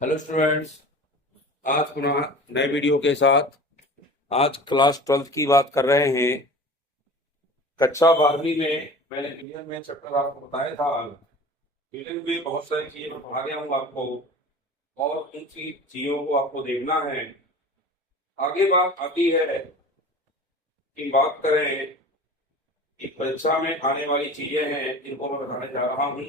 Hello students. आज पुनः नए वीडियो के साथ आज क्लास 12th की बात कर रहे हैं। कक्षा 12वीं में मैंने विलियम में चैप्टर आपको बताया था। विलियम में बहुत सारी चीजें मैं पढ़ा गया हूँ आपको, और उन चीजों को आपको देखना है। आगे बात आती है कि बात करें कि परीक्षा में आने वाली चीजें हैं जिनको मैं बताने जा रहा हूँ।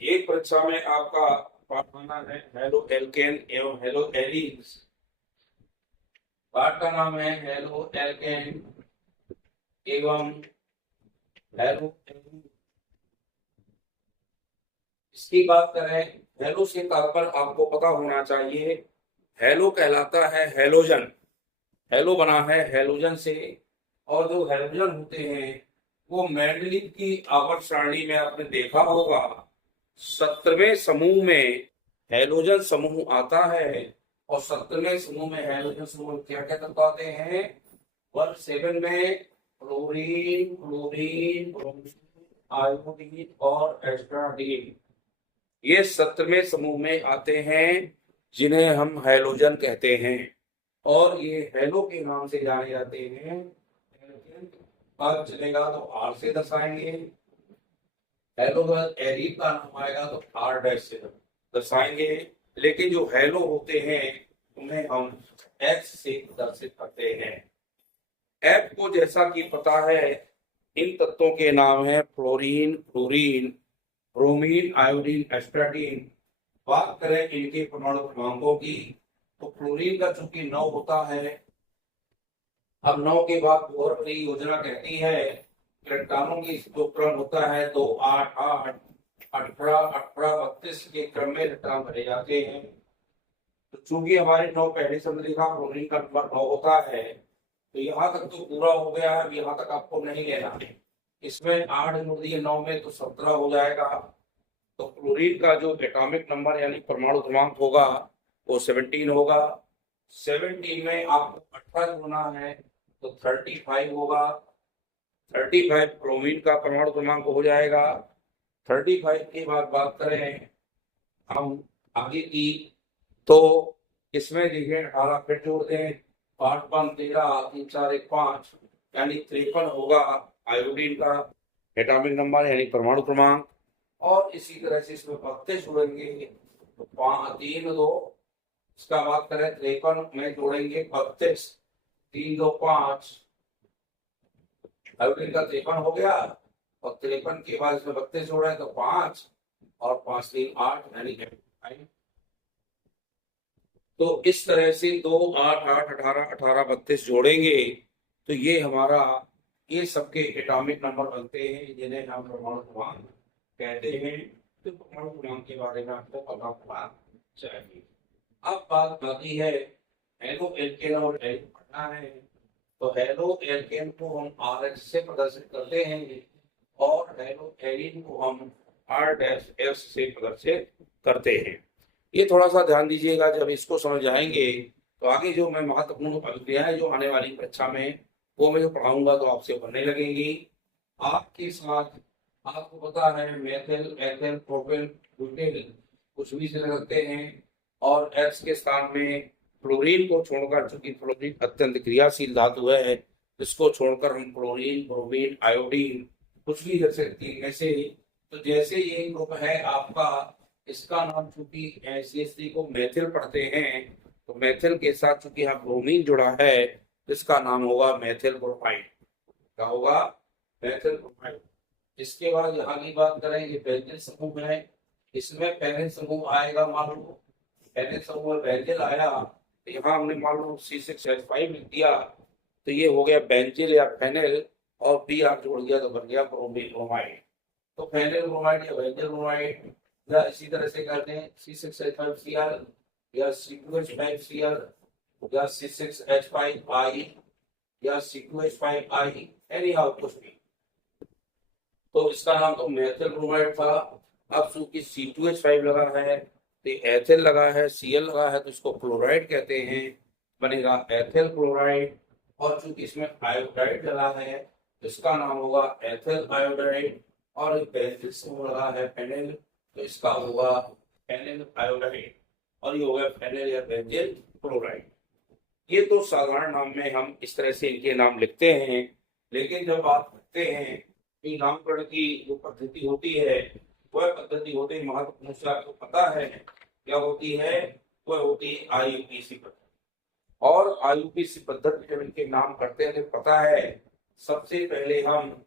एक परीक्षा में आपका पाठ आना है हेलो एल्केन एवं हेलो एलिन्स। पाठ का नाम है हेलो एल्केन एवं हेलो। इसकी बात करें, हेलो से तात्पर्य आपको पता होना चाहिए। हेलो कहलाता है हेलोजन। हेलो बना है हेलोजन से। और जो हेलोजन होते हैं वो मेंडलीव की आवर्त सारणी में आपने देखा होगा 17वें समूह में हेलोजन समूह आता है। और 17वें समूह में हेलोजन समूह क्या क्या तत्व आते हैं? वर्ग 7 में क्लोरीन, क्लोरीन, ब्रोमीन, आयोडीन और एस्ट्राडीन, ये 17वें समूह में आते हैं, जिन्हें हम हैलोजन कहते हैं। और ये हैलो के नाम से जाने जाते हैं। बात चलेगा तो आर से दर्शाएंगे। हैलो का एरिक का नाम आएगा तो आर डैश से दर्शाएंगे। लेकिन जो हैलो होते हैं उन्हें हम एक्स से प्रदर्शित करते हैं। एफ को जैसा कि पता है, इन तत्वों के नाम है फ्लोरीन, क्लोरीन, ब्रोमीन, आयोडीन, एस्ट्राटीन। बात करें इनके परमाणु क्रमांकों की, तो क्लोरीन का चूंकि 9 होता है। अब 9 के बाद बोहर की योजना कहती है इलेक्ट्रॉनों की जो क्रम होता है 2 8 8 18 18 32 के क्रम में इलेक्ट्रॉन भरे जाते हैं। तो चूंकि हमारे 9 पहले से हमने लिखा, क्लोरीन का नंबर 9 होता है, तो यहाँ तक तो पूरा हो गया है। अब यहाँ तक आपको नहीं लेना है। इसमें 8 जोड़ दिए 9 में तो 17 हो जाएगा। तो क्लोरीन का जो एटॉमिक नंबर यानी परमाणु क्रमांक होगा वो 17 होगा। 17 में आपको 18 जोड़ना है तो 35 होगा। 35 क्लोरीन का परमाणु क्रमांक हो जाएगा। 35 के बाद बात करें हम आगे की, तो इसमें देखिए 18 फिर जोड़ दें, 5 5 13, 3 4 1 5, यानी 53 होगा आयोडीन का एटॉमिक नंबर यानी परमाणु क्रमांक। और इसी तरह से इसमें 32 जोड़ेंगे तो 5 3 2, इसका बात करें 53 में जोड़ेंगे 32, 3 2 5, आयोडीन का 53 हो गया। और 53 के बाद इसमें 32 जोड़ा है तो 5 और 5 3 8 यानी 5। तो इस तरह से 2 8 8 18 18 32 जोड़ेंगे तो ये हमारा, ये सबके एटॉमिक नंबर बनते हैं जिन्हें हम परमाणु क्रमांक कहते हैं। तो परमाणु क्रमांक के बारे में आपको पता होना चाहिए। अब बात आती है हेलो एल्केन और एल्केन पढ़ना है। तो हेलो एल्केन को हम आर एच से प्रदर्शित करते हैं और हेलो एलिन को हम आर डैश एस से प्रदर्शित करते हैं। ये थोड़ा सा ध्यान दीजिएगा, जब इसको समझ जाएंगे तो आगे जो मैं महत्वपूर्ण अभिक्रियाएं जो आने वाली परीक्षा में वो मैं जो पढ़ाऊंगा तो आपसे बनने लगेंगी। आपके साथ आपको पता है मेथिल, एथिल, प्रोपेन, ब्यूटेन कुछ भी से लगते हैं। और एक्स के स्थान में फ्लोरीन को छोड़कर, चूंकि फ्लोरीन अत्यंत क्रियाशील धातु है, इसको छोड़कर हम क्लोरीन, ब्रोमीन, आयोडीन कुछ भी रख सकते हैं ऐसे। तो जैसे ये ग्रुप है आपका, इसका नाम चूंकि CH3 को मेथिल पढ़ते हैं, तो मेथिल के साथ चूंकि यहाँ ब्रोमीन जुड़ा है तो इसका नाम होगा मेथिल ब्रोमाइड। क्या होगा? Methyl bromide. इसके बाद यहाँ की बात करें, ये बेंजिल समूह है। इसमें पहले समूह आएगा, मान लो पहले समूह में बेंजिल आया तो यहाँ हमने मान लो C6H5 लिख दिया, तो ये हो गया बेंजिल या फेनिल। और बी आप जोड़ दिया तो बन गया ब्रोमीन ब्रोमाइड। तो फेनिल ब्रोमाइड या बेंजिल ब्रोमाइड, या इसी तरह से करते हैं C6H5Cl या C2H5Cl या C6H5I या C2H5I, एनी हाउ कुछ भी। तो इसका नाम तो मेथिल ब्रोमाइड था। अब चूंकि C2H5 लगा है तो एथिल लगा है, Cl लगा है, तो इसको क्लोराइड कहते हैं, बनेगा एथिल क्लोराइड। और चूंकि इसमें आयोडाइड लगा है तो इसका नाम होगा एथिल आयोडाइड। और बेंजिल समूह लगा है फेनिल, तो इसका होगा फेनिल आयोडाइड। और ये हो गया फेनिल या बेंजील क्लोराइड। ये तो साधारण नाम में हम इस तरह से इनके नाम लिखते हैं, लेकिन जब बात करते हैं कि नामकरण की जो पद्धति होती है, वह पद्धति होती है महत्वपूर्ण से आपको पता है क्या होती है, वह होती है आईयूपीएसी पद्धति। और आईयूपीएसी पद्धति जब इनके नाम करते हैं तो पता है, सबसे पहले हम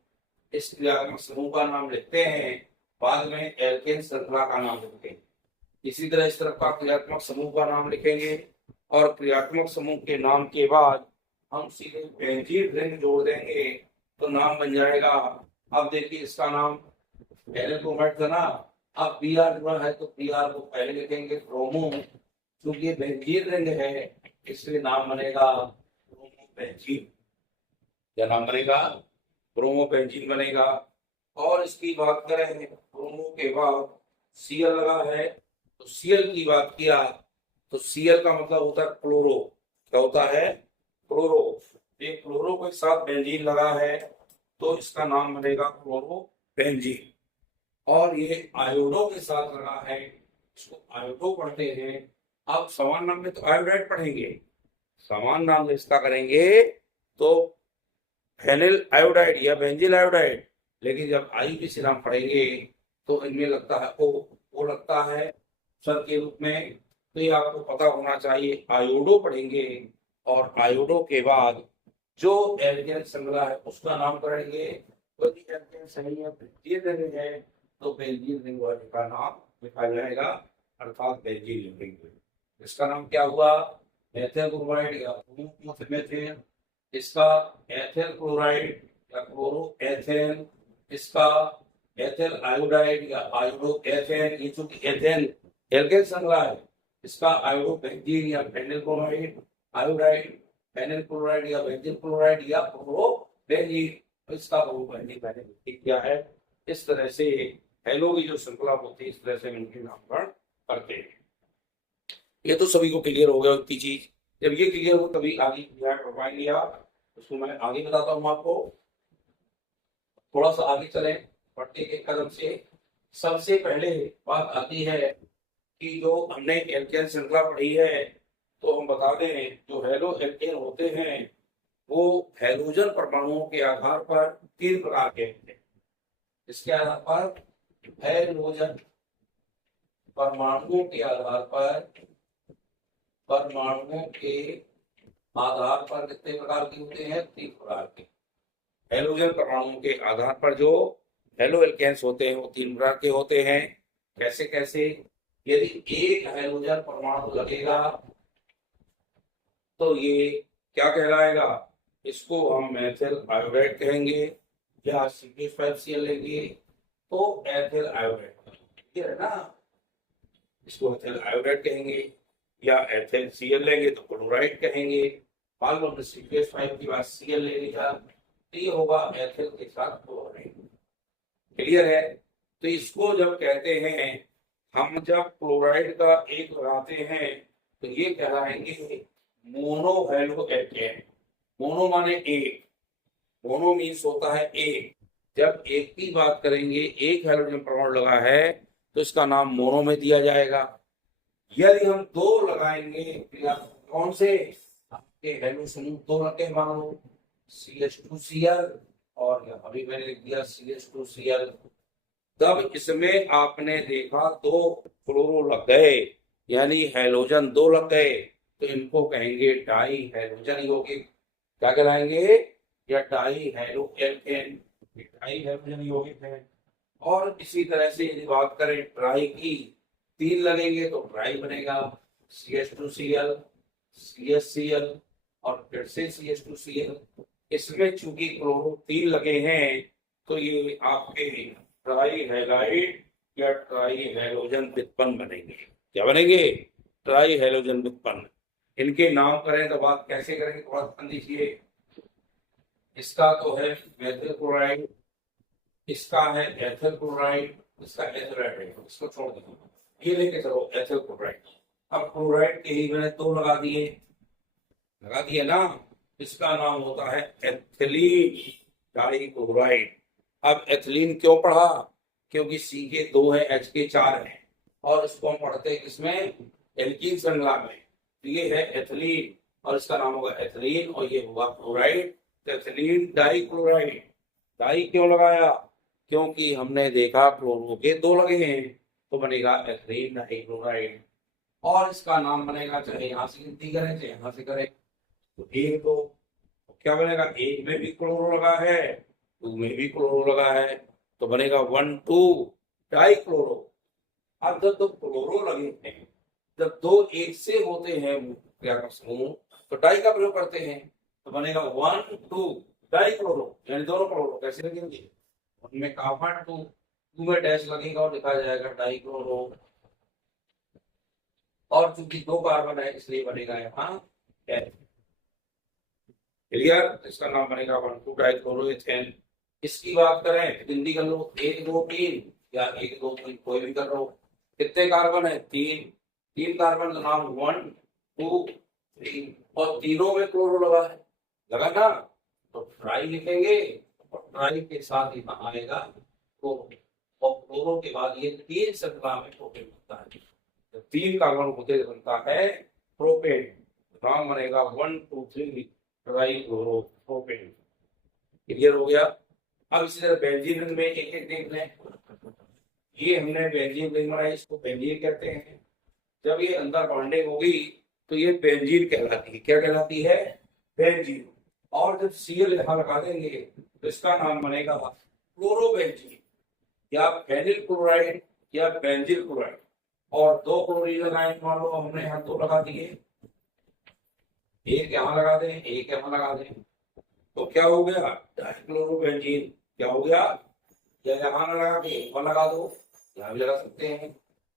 इस क्रियात्मक समूह का नाम लिखते हैं, बाद में एल्केन श्रृंखला का नाम लिखते हैं। इसी तरह इस तरह का क्रियात्मक समूह का नाम लिखेंगे और क्रियात्मक समूह के नाम के बाद हम सीधे बेंजीन रिंग जोड़ देंगे तो नाम बन जाएगा। अब देखिए इसका नाम पहले क्रोमेट था ना, अब पीआर जुड़ा है तो पीआर को पहले लिखेंगे क्रोमो, क्योंकि ये बेंजीन रिंग है इसलिए नाम बनेगा क्रोमो बेंजीन। क्या नाम बनेगा? क्रोमो बेंजीन बनेगा। और इसकी बात करें क्रोमो के बाद सीएल लगा है, तो सीएल की बात किया तो सीएल का मतलब होता है क्लोरो। क्या होता है? क्लोरो। ये क्लोरो के साथ बेंजीन लगा है तो इसका नाम बनेगा क्लोरो बेंजीन। और ये आयोडो के साथ लगा है, इसको आयोडो पढ़ते हैं। अब समान नाम में तो आयोडाइड पढ़ेंगे, समान नाम इसका करेंगे तो फेनिल आयोडाइड या बेंजिल आयोडाइड, लेकिन जब आईयूपीएसी नाम पढ़ेंगे तो इनमें लगता है ओ लगता है सर के रूप में। तो ये आपको पता होना चाहिए, आयोडो पढ़ेंगे और आयोडो के बाद जो एल्केन श्रृंखला है उसका नाम करेंगे। तो एल्केन सही है, बेंजीन रिंग है तो बेंजीन रिंग वाले का नाम लिखा जाएगा, अर्थात बेंजीन लिखेंगे। इसका नाम क्या हुआ? मेथिल क्लोराइड या मेथिल। इसका एथिल क्लोराइड या क्लोरो एथेन। इसका एथिल आयोडाइड या आयोडो एथेन। ये चूंकि एथेन एल्केन श्रृंखला है, इसका आयोडो बेंजीन या phenyl chloride iodide, phenyl chloride या बेंजीन क्लोराइड या क्लोरो बेंजीन। इसका क्लोरो बेंजीन मैंने किया है। इस तरह से हेलो की जो श्रृंखला होती है इस तरह से इनके नामकरण करते हैं। ये तो सभी को क्लियर हो गया इतनी चीज। जब ये क्लियर हो तभी आगे पढ़ पाएंगे आप। उसको मैं आगे बताता हूँ आपको। थोड़ा सा आगे चलें पढ़ते के कदम से। सबसे पहले बात आती है कि जो हमने एल्केन श्रृंखला पढ़ी है तो हम बता दें जो हेलो एल्केन होते हैं वो हेलोजन परमाणुओं के आधार पर 3 प्रकार के होते हैं। इसके आधार पर हेलोजन परमाणुओं के आधार पर कितने प्रकार के होते हैं? 3 प्रकार के। हेलोजन परमाणुओं के आधार पर जो हेलो एल्केन्स होते हैं वो 3 प्रकार के होते हैं। कैसे कैसे? यदि एक हेलोजन परमाणु लगेगा तो ये क्या कहलाएगा? इसको हम मेथिल आयोडाइड कहेंगे या CH5Cl लेंगे तो एथिल आयोडाइड, ठीक है ना? इसको एथिल आयोडाइड कहेंगे या एथिल Cl लेंगे तो क्लोराइड कहेंगे। मान लो CH5 की बात Cl ले लिया तो ये होगा एथिल के साथ क्लोराइड। क्लियर है? तो इसको जब कहते हैं, हम जब क्लोराइड का एक लगाते हैं तो ये कहलाएंगे मोनो हेलो एल्केन। मोनो माने एक, मोनो मीन्स होता है एक। जब एक की बात करेंगे, एक हेलोजन परमाणु लगा है तो इसका नाम मोनो में दिया जाएगा। यदि हम 2 लगाएंगे, कौन से? आपके हेलो समूह 2 लगे, मान लो CH2Cl और अभी मैंने लिख दिया CH2Cl। तब इसमें आपने देखा 2 क्लोरो लग गए, यानी हेलोजन 2 लग गए, तो इनको कहेंगे डाई हेलोजन यौगिक। क्या कहलाएंगे? या die halo alkane, die halogen यौगिक है। और इसी तरह से यदि बात करें ट्राई की, 3 लगेंगे तो ट्राई बनेगा, CH2Cl, CHCl और फिर से CH2Cl। इसमें चूंकि क्लोरो 3 लगे हैं तो ये आपके ट्राई हेलाइड या ट्राई हेलोजन व्युत्पन्न बनेंगे। क्या बनेंगे? ट्राई हेलोजन व्युत्पन्न। इनके नाम करें तो बात कैसे करेंगे, थोड़ा ध्यान दीजिए। इसका तो है मेथिल क्लोराइड, इसका है एथिल क्लोराइड, इसका एथिलाइड है, इसको छोड़ दो, ये लेके चलो एथिल क्लोराइड। अब क्लोराइड के ही मैंने 2 लगा दिए ना, इसका नाम होता है एथिलीन डाइक्लोराइड। अब एथिलीन क्यों पढ़ा? क्योंकि C के 2 है, H के 4 है और इसको हम पढ़ते हैं किसमें? एल्कीन श्रृंखला में। तो ये है एथिलीन और इसका नाम होगा एथिलीन और ये होगा क्लोराइड, एथिलीन डाइक्लोराइड। डाई क्यों लगाया? क्योंकि हमने देखा क्लोरो के दो लगे हैं, तो बनेगा एथिलीन डाइक्लोराइड। और इसका नाम बनेगा, चाहे यहाँ से गिनती करें चाहे यहाँ से करें, तो एक दो, तो क्या बनेगा, एक में भी क्लोरो लगा है, टू में भी क्लोरो लगा है, तो बनेगा 1 2 डाइक्लोरो। अब जब दो क्लोरो लगे हैं, जब दो एक से होते हैं क्रिया का समूह, तो डाई का प्रयोग करते हैं, तो बनेगा 1 2 डाइक्लोरो, यानी दोनों क्लोरो कैसे लगेंगे, उनमें कार्बन टू में डैश लगेगा और लिखा जाएगा डाइक्लोरो। और चूंकि दो कार्बन है इसलिए बनेगा यहाँ क्लियर। इसका नाम बनेगा 1 2 डाइक्लोरोइथेन। इसकी बात करें, गिनती कर लो, 1 2 3 या 1 2 3 कोई भी कर लो। कितने कार्बन है? तीन कार्बन का नाम 1 2 3 और तीनों में क्लोरो लगा है, लगा ना, तो ट्राई लिखेंगे और ट्राई के साथ ही आएगा क्लोरो, और क्लोरो के बाद ये तीन श्रृंखला में प्रोपेन बनता है। जब तीन कार्बन होते बनता है प्रोपेन, नाम बनेगा 1 2 3 ट्राई क्लोरो प्रोपेन। क्लियर हो गया। अब इसी तरह बेंजीन में एक एक देख लें। ये हमने बेंजीन रिंग बनाई, इसको बेंजीन कहते हैं। जब ये अंदर बॉन्डिंग होगी तो ये बेंजीन कहलाती है। क्या कहलाती है? बेंजीन। और जब सीएल यहां लगा देंगे तो इसका नाम बनेगा क्लोरोबेंजीन या फेनिल क्लोराइड या बेंजील क्लोराइड। और दो क्लोरीन लगाए, मान लो हमने यहाँ दो लगा दिए, एक यहाँ लगा दें एक यहाँ लगा दें, तो क्या हो गया? डाइक्लोरोबेंजीन। क्या हो गया? या यहाँ न लगा के वहां लगा दो, यहाँ भी लगा सकते हैं,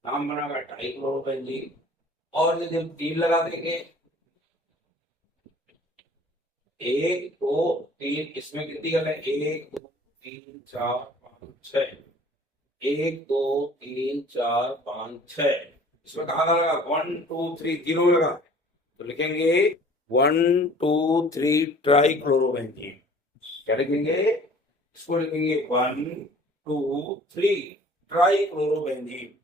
नाम बनेगा डाइक्लोरोबेंजीन। और यदि हम तीन लगा देंगे, 1 2 3, इसमें कितनी गल है? 1 2 3 4 5 6, 1 2 3 4 5 6। इसमें कहाँ लगा? 1 2 3 तीनों लगा, तो लिखेंगे 1 2 3 ट्राइक्लोरोबेंजीन। क्या लिखेंगे? इसको लिखेंगे 1 2 3 ट्राइक्लोरोबेंजीन।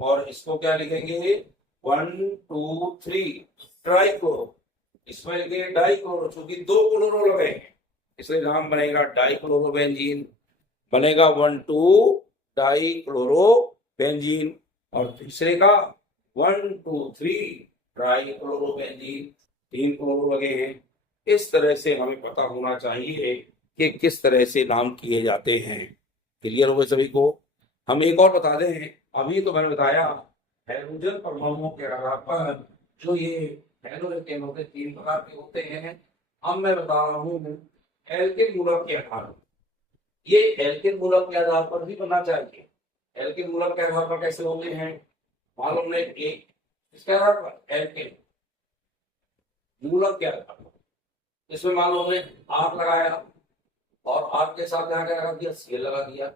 और इसको क्या लिखेंगे? 1 2 3 ट्राइक्लोरो। इसमें लिखेंगे डाइक्लोरो, चूंकि दो क्लोरो लगे हैं इसलिए नाम बनेगा डाइक्लोरोबेंजीन। बनेगा 1 2 डाइक्लोरोबेंजीन। और तीसरे का 1 2 3 ट्राइक्लोरोबेंजीन, तीन क्लोरो लगे हैं। इस तरह से हमें पता होना चाहिए कि किस तरह से नाम किए जाते हैं। क्लियर हो गए सभी को? हम एक और बता दें, अभी तो मैंने बताया हाइड्रोजन परमाणुओं के आधार पर जो ये हाइड्रोजन होते तीन प्रकार के होते हैं। अब मैं बता रहा हूँ एल्किल मूलक के आधार पर। ये एल्किल मूलक के आधार पर भी बनना चाहिए। एल्किल मूलक के आधार पर कैसे होते हैं? मालूम नहीं, एक इसके आधार पर एल्किल मूलक के आधार पर, इसमें मान लो हमने आर लगाया और आर के साथ यहाँ क्या लगा दिया? सीएल लगा दिया।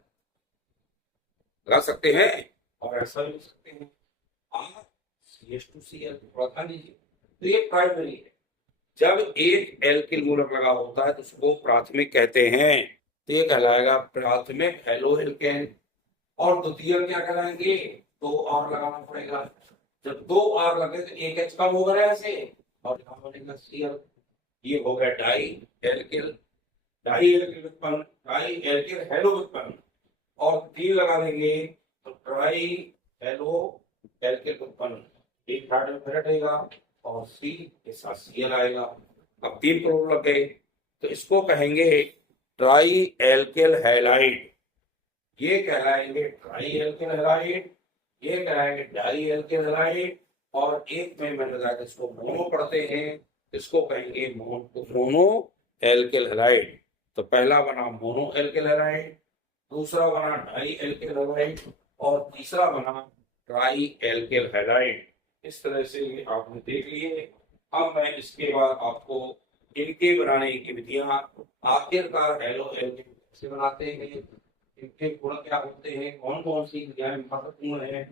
लगा सकते हैं और ऐसा भी लिख सकते हैं आर CH2Cl, थोड़ा ध्यान दीजिए। तो ये प्राइमरी है। जब एक एल्किल मूलक लगा होता है तो उसको प्राथमिक कहते हैं, तो ये कहलाएगा प्राथमिक हेलो एल्केन। और द्वितीय क्या कहलाएंगे? दो आर लगाना पड़ेगा। जब दो आर लगे तो एक एच कम होगा ऐसे और यहाँ बनेगा Cl। ये हो गया डाई एल्किल, डाई एल्किल उत्पन्न, डाई एल्किल हेलो उत्पन्न। और तीन लगा देंगे तो ट्राई हेलो एल्किल उत्पन्न। एक थर्ड में रहेगा और सी के साथ Cl आएगा। अब तीन क्लोरो लग गए तो इसको कहेंगे ट्राई एल्किल हैलाइड। ये कहलाएंगे ट्राई एल्किल हैलाइड, ये कहलाएंगे डाई एल्किल हैलाइड। और एक में मैंने बताया इसको मोनो पढ़ते हैं, इसको कहेंगे मोनो एल्किल हैलाइड। तो पहला बना मोनो एल्किल हैलाइड, दूसरा बना डाई एल्किल हैलाइड और तीसरा बना ट्राई एल्किल हैलाइड। इस तरह से ये आपने देख लिए। अब मैं इसके बाद आपको इनके बनाने की विधियां, आखिरकार हेलो एल्किल कैसे बनाते हैं, इनके गुण क्या होते हैं, कौन कौन सी विधियां महत्वपूर्ण है,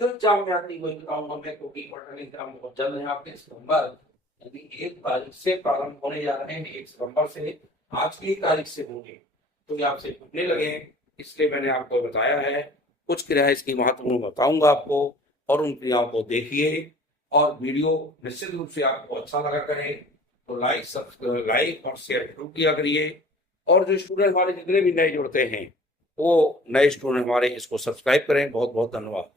जो एग्जाम में आती वही बताऊंगा मैं, क्योंकि पढ़ने एग्जाम बहुत जल्द है आपके सितंबर, यानी 1 तारीख से प्रारंभ होने जा रहे हैं। 1 सितंबर से आज की तारीख से होंगे, तो ये आपसे पूछने लगे इसलिए मैंने आपको बताया है। कुछ क्रिया इसकी महत्वपूर्ण बताऊंगा आपको, और उन क्रियाओं को देखिए। और वीडियो निश्चित रूप से आपको अच्छा लगा करे तो लाइक और शेयर जरूर किया करिए। और जो स्टूडेंट हमारे जितने भी नए जुड़ते हैं वो नए स्टूडेंट हमारे इसको सब्सक्राइब करें। बहुत बहुत धन्यवाद।